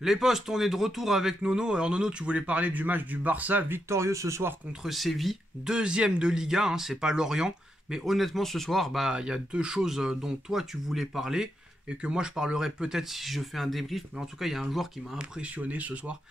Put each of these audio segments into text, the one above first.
Les postes, on est de retour avec Nono. Alors Nono, tu voulais parler du match du Barça, victorieux ce soir contre Séville, deuxième de Liga, c'est pas Lorient. Mais honnêtement, ce soir, il y a deux choses dont toi tu voulais parler et que moi je parlerai peut-être si je fais un débrief. Mais en tout cas, il y a un joueur qui m'a impressionné ce soir.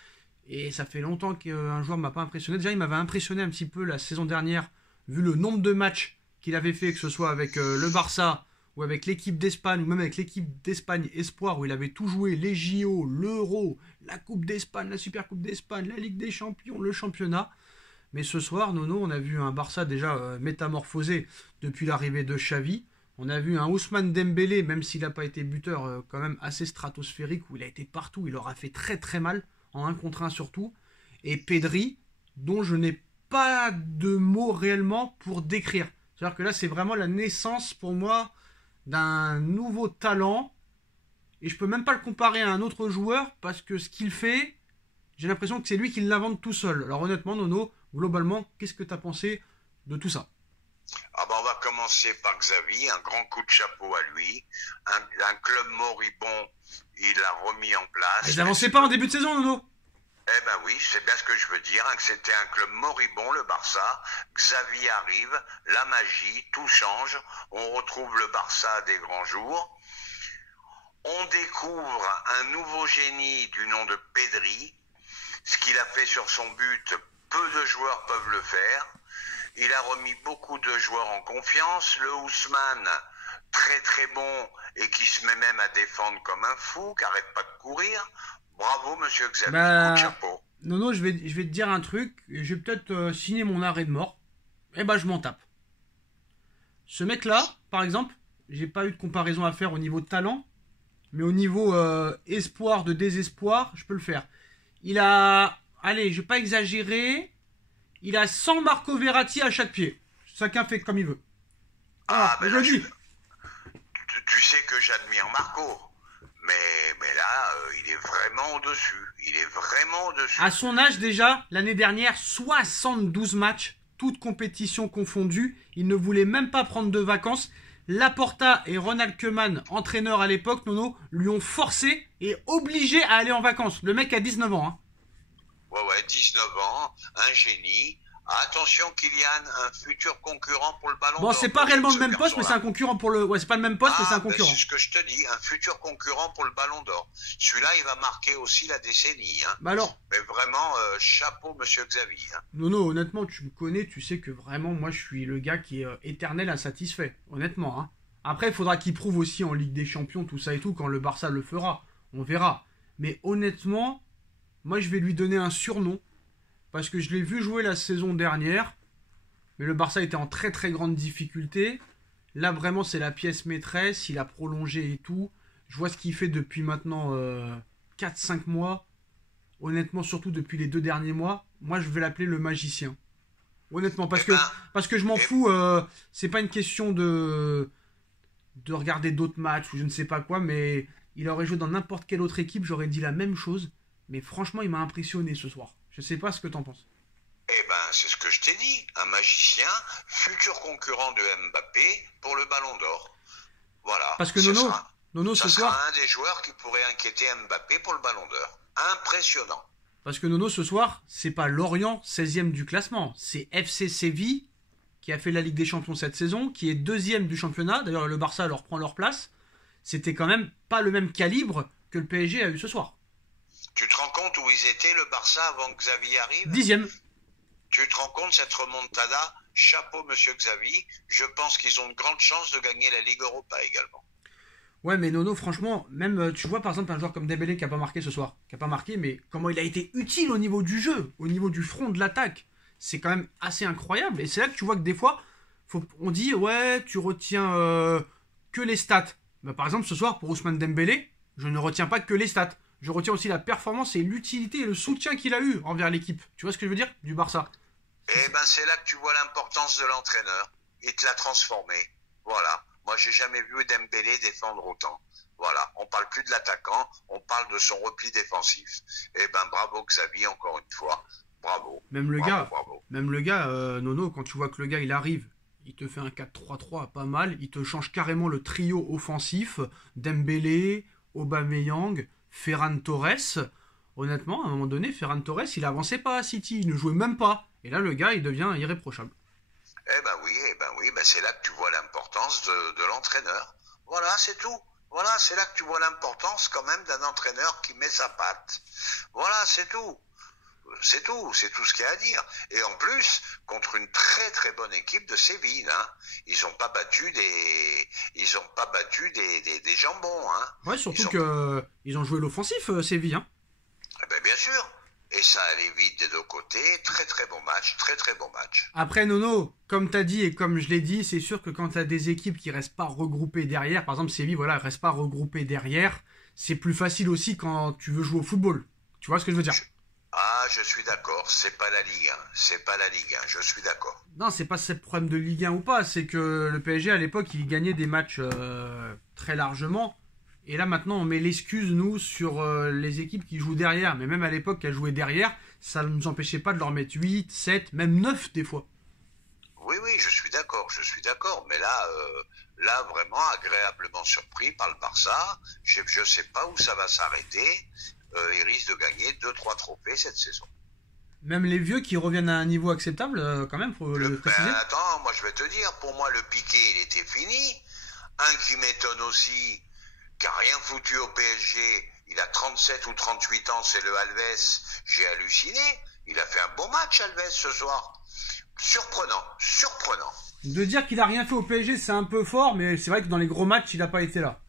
Et ça fait longtemps qu'un joueur m'a pas impressionné. Déjà, il m'avait impressionné un petit peu la saison dernière, vu le nombre de matchs qu'il avait fait, que ce soit avec le Barça ou avec l'équipe d'Espagne, ou même avec l'équipe d'Espagne Espoir, où il avait tout joué, les JO, l'Euro, la Coupe d'Espagne, la Super Coupe d'Espagne, la Ligue des Champions, le championnat. Mais ce soir, Nono, on a vu un Barça déjà métamorphosé depuis l'arrivée de Xavi. On a vu un Ousmane Dembélé, même s'il n'a pas été buteur, quand même assez stratosphérique, où il a été partout, il aura fait très très mal, en 1 contre 1 surtout. Et Pedri, dont je n'ai pas de mots réellement pour décrire. C'est-à-dire que là, c'est vraiment la naissance pour moi d'un nouveau talent. Et je peux même pas le comparer à un autre joueur, parce que ce qu'il fait, j'ai l'impression que c'est lui qui l'invente tout seul. Alors honnêtement, Nono, globalement, qu'est-ce que tu as pensé de tout ça? On va commencer par Xavi, un grand coup de chapeau à lui. Un club moribond, il l'a remis en place. Il n'avançait pas en début de saison, Nono? Eh ben oui, c'est bien ce que je veux dire, que c'était un club moribond, le Barça. Xavi arrive, la magie, tout change. On retrouve le Barça des grands jours. On découvre un nouveau génie du nom de Pedri. Ce qu'il a fait sur son but, peu de joueurs peuvent le faire. Il a remis beaucoup de joueurs en confiance. Le Ousmane, très très bon et qui se met même à défendre comme un fou, qui n'arrête pas de courir. Bravo, monsieur Xavi, coup de chapeau. Nono, je vais te dire un truc. Je vais peut-être signer mon arrêt de mort. Je m'en tape. Ce mec-là, par exemple, j'ai pas eu de comparaison à faire au niveau de talent, mais au niveau espoir de désespoir, je peux le faire. Il a, allez, je vais pas exagérer, il a 100 Marco Verratti à chaque pied. Chacun fait comme il veut. Je le dis. Tu sais que j'admire Marco. Mais là, il est vraiment au-dessus. Il est vraiment au-dessus. À son âge déjà, l'année dernière, 72 matchs, toutes compétitions confondues. Il ne voulait même pas prendre de vacances. Laporta et Ronald Koeman, entraîneurs à l'époque, Nono, lui ont forcé et obligé à aller en vacances. Le mec a 19 ans. Ouais, 19 ans, un génie. Attention, Kylian, un futur concurrent pour le ballon d'or. Bon, c'est pas réellement le même poste, mais c'est un concurrent pour le... Ouais, c'est pas le même poste, mais c'est un concurrent. C'est ce que je te dis, un futur concurrent pour le ballon d'or. Celui-là, il va marquer aussi la décennie. Alors... Mais vraiment, chapeau, monsieur Xavi. Nono, honnêtement, tu me connais, tu sais que vraiment, moi, je suis le gars qui est éternel insatisfait. Honnêtement, Après, il faudra qu'il prouve aussi en Ligue des Champions, tout ça et tout, quand le Barça le fera. On verra. Mais honnêtement, moi, je vais lui donner un surnom. Parce que je l'ai vu jouer la saison dernière, mais le Barça était en très très grande difficulté. Là vraiment c'est la pièce maîtresse, il a prolongé et tout. Je vois ce qu'il fait depuis maintenant 4-5 mois. Honnêtement, surtout depuis les 2 derniers mois, moi je vais l'appeler le magicien. Honnêtement, parce que je m'en fous, c'est pas une question de regarder d'autres matchs ou je ne sais pas quoi, mais il aurait joué dans n'importe quelle autre équipe, j'aurais dit la même chose. Mais franchement, il m'a impressionné ce soir. Je sais pas ce que t'en penses. C'est ce que je t'ai dit. Un magicien, futur concurrent de Mbappé pour le Ballon d'Or. Voilà. Parce que Nono, ce soir... sera un des joueurs qui pourrait inquiéter Mbappé pour le Ballon d'Or. Impressionnant. Parce que Nono, ce soir, c'est pas Lorient 16e du classement. C'est FC Séville qui a fait la Ligue des Champions cette saison, qui est 2e du championnat. D'ailleurs, le Barça leur prend leur place. C'était quand même pas le même calibre que le PSG a eu ce soir. Tu te rends compte où ils étaient, le Barça, avant que Xavi arrive? 10e. Tu te rends compte, cette remontada? Chapeau, monsieur Xavi. Je pense qu'ils ont de grandes chances de gagner la Ligue Europa également. Ouais, mais Nono, franchement, même, tu vois, par exemple, un joueur comme Dembélé qui a pas marqué ce soir. Qui a pas marqué, mais comment il a été utile au niveau du jeu, au niveau du front de l'attaque. C'est quand même assez incroyable. Et c'est là que tu vois que des fois, on dit, ouais, tu retiens que les stats. Par exemple, ce soir, pour Ousmane Dembélé, je ne retiens pas que les stats. Je retiens aussi la performance et l'utilité et le soutien qu'il a eu envers l'équipe. Tu vois ce que je veux dire? Du Barça. C'est là que tu vois l'importance de l'entraîneur. Il te l'a transformé. Voilà. Moi, j'ai jamais vu Dembélé défendre autant. Voilà. On parle plus de l'attaquant, on parle de son repli défensif. Bravo Xavi, encore une fois. Bravo. Même le gars, Nono, quand tu vois que le gars, il arrive, il te fait un 4-3-3 pas mal, il te change carrément le trio offensif, Dembélé, Aubameyang, Ferran Torres, honnêtement, à un moment donné, Ferran Torres, il avançait pas à City, il ne jouait même pas. Et là, le gars, il devient irréprochable. Eh ben c'est là que tu vois l'importance de l'entraîneur. Voilà, c'est tout. Voilà, c'est là que tu vois l'importance quand même d'un entraîneur qui met sa patte. Voilà, c'est tout. C'est tout ce qu'il y a à dire. Et en plus, contre une très très bonne équipe de Séville, hein. Ils ont pas battu des jambons, hein. Ouais, surtout qu'ils ont joué l'offensif, Séville, hein. Eh ben, bien sûr. Et ça allait vite des deux côtés. Très très bon match, très très bon match. Après, Nono, comme tu as dit et comme je l'ai dit, c'est sûr que quand tu as des équipes qui restent pas regroupées derrière, par exemple Séville, voilà, reste pas regroupée derrière, c'est plus facile aussi quand tu veux jouer au football. Tu vois ce que je veux dire? Je suis d'accord, c'est pas la Ligue 1, c'est pas la Ligue 1, je suis d'accord. Non, c'est pas ce problème de Ligue 1 ou pas, c'est que le PSG à l'époque, il gagnait des matchs très largement. Et là maintenant, on met l'excuse, nous, sur les équipes qui jouent derrière. Mais même à l'époque, qu'elles jouaient derrière, ça ne nous empêchait pas de leur mettre 8, 7, même 9 des fois. Oui, je suis d'accord. Mais là, vraiment agréablement surpris par le Barça. Je ne sais pas où ça va s'arrêter. Il risque de gagner 2-3 trophées cette saison. Même les vieux qui reviennent à un niveau acceptable, quand même, faut le préciser. Attends, moi je vais te dire, pour moi le Piqué, il était fini. Un qui m'étonne aussi, qui n'a rien foutu au PSG, il a 37 ou 38 ans, c'est le Alves. J'ai halluciné. Il a fait un bon match, Alves, ce soir. Surprenant. De dire qu'il a rien fait au PSG, c'est un peu fort, mais c'est vrai que dans les gros matchs, il n'a pas été là.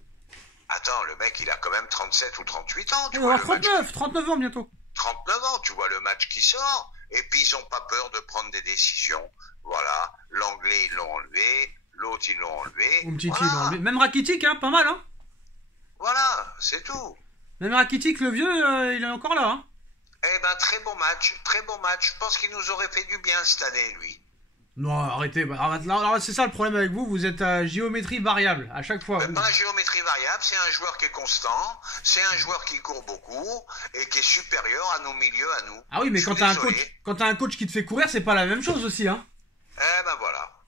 Attends, le mec, il a quand même 37 ou 38 ans. Il va avoir 39 ans bientôt. 39 ans, tu vois le match qui sort. Et puis, ils n'ont pas peur de prendre des décisions. Voilà, l'anglais, ils l'ont enlevé. L'autre, ils l'ont enlevé. Umtiti, voilà. Ils l'ont enlevé. Même Rakitic, hein, pas mal, hein. Voilà, c'est tout. Même Rakitic, le vieux, il est encore là, hein. Eh ben, très bon match. Je pense qu'il nous aurait fait du bien cette année, lui. Non, arrêtez. Alors, c'est ça le problème avec vous. Vous êtes à géométrie variable à chaque fois. Pas géométrie variable. C'est un joueur qui est constant. C'est un joueur qui court beaucoup et qui est supérieur à nos milieux, à nous. Ah oui, mais quand t'as un coach qui te fait courir, c'est pas la même chose aussi, hein. Eh ben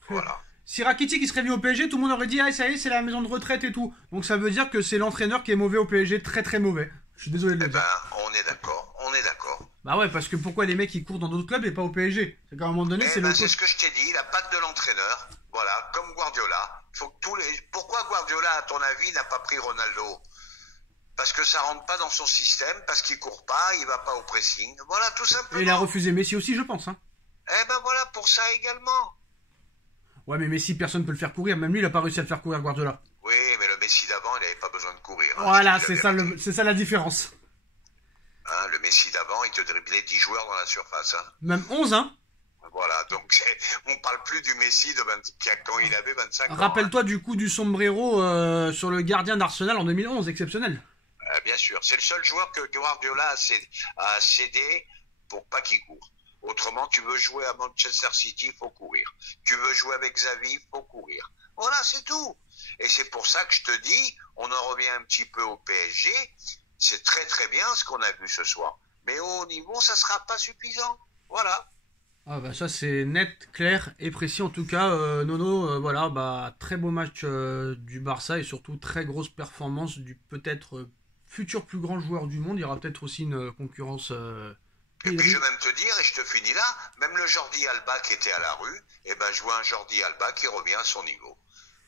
voilà. Si Rakitic il serait venu au PSG, tout le monde aurait dit ah ça y est, c'est la maison de retraite et tout. Donc ça veut dire que c'est l'entraîneur qui est mauvais au PSG, très très mauvais. Je suis désolé de le dire. On est d'accord. Bah ouais, parce que pourquoi les mecs ils courent dans d'autres clubs et pas au PSG? C'est qu'à un moment donné, c'est le coach. C'est ce que je t'ai dit, la patte de l'entraîneur. Voilà, comme Guardiola. Pourquoi Guardiola, à ton avis, n'a pas pris Ronaldo? Parce que ça rentre pas dans son système, parce qu'il court pas, il va pas au pressing. Voilà, tout simplement. Et il a refusé Messi aussi, je pense, hein. Voilà, pour ça également. Ouais, mais Messi, personne peut le faire courir. Même lui, il a pas réussi à le faire courir, Guardiola. Oui, mais le Messi d'avant, il n'avait pas besoin de courir. Hein, voilà, c'est ça la différence. Hein, le Messi d'avant, il te driblait 10 joueurs dans la surface. Hein. Même 11, hein. Voilà, donc on parle plus du Messi quand il avait 25 ans. Rappelle-toi du coup du sombrero sur le gardien d'Arsenal en 2011, exceptionnel. Bien sûr, c'est le seul joueur que Guardiola a cédé pour pas qu'il court. Autrement, tu veux jouer à Manchester City, il faut courir. Tu veux jouer avec Xavi, il faut courir. Voilà, c'est tout. Et c'est pour ça que je te dis, on en revient un petit peu au PSG. C'est très très bien ce qu'on a vu ce soir. Mais au haut niveau, ça sera pas suffisant. Voilà. Ah bah ça c'est net, clair et précis en tout cas. Nono, voilà, bah très beau match du Barça et surtout très grosse performance du peut-être futur plus grand joueur du monde. Il y aura peut-être aussi une concurrence. Et puis je vais même te dire, et je te finis là, même le Jordi Alba qui était à la rue, je vois un Jordi Alba qui revient à son niveau.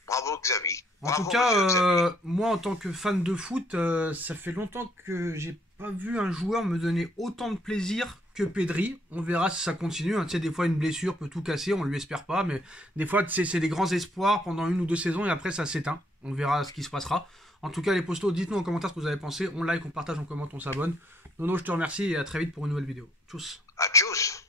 Bravo Xavi. En tout cas, moi en tant que fan de foot, ça fait longtemps que j'ai pas vu un joueur me donner autant de plaisir que Pedri. On verra si ça continue. Hein. Tu sais, des fois une blessure peut tout casser, on lui espère pas, mais des fois c'est des grands espoirs pendant 1 ou 2 saisons et après ça s'éteint. On verra ce qui se passera. En tout cas, les postos, dites-nous en commentaire ce que vous avez pensé. On like, on partage, on commente, on s'abonne. Nono, je te remercie et à très vite pour une nouvelle vidéo. Tchuss. Tchuss.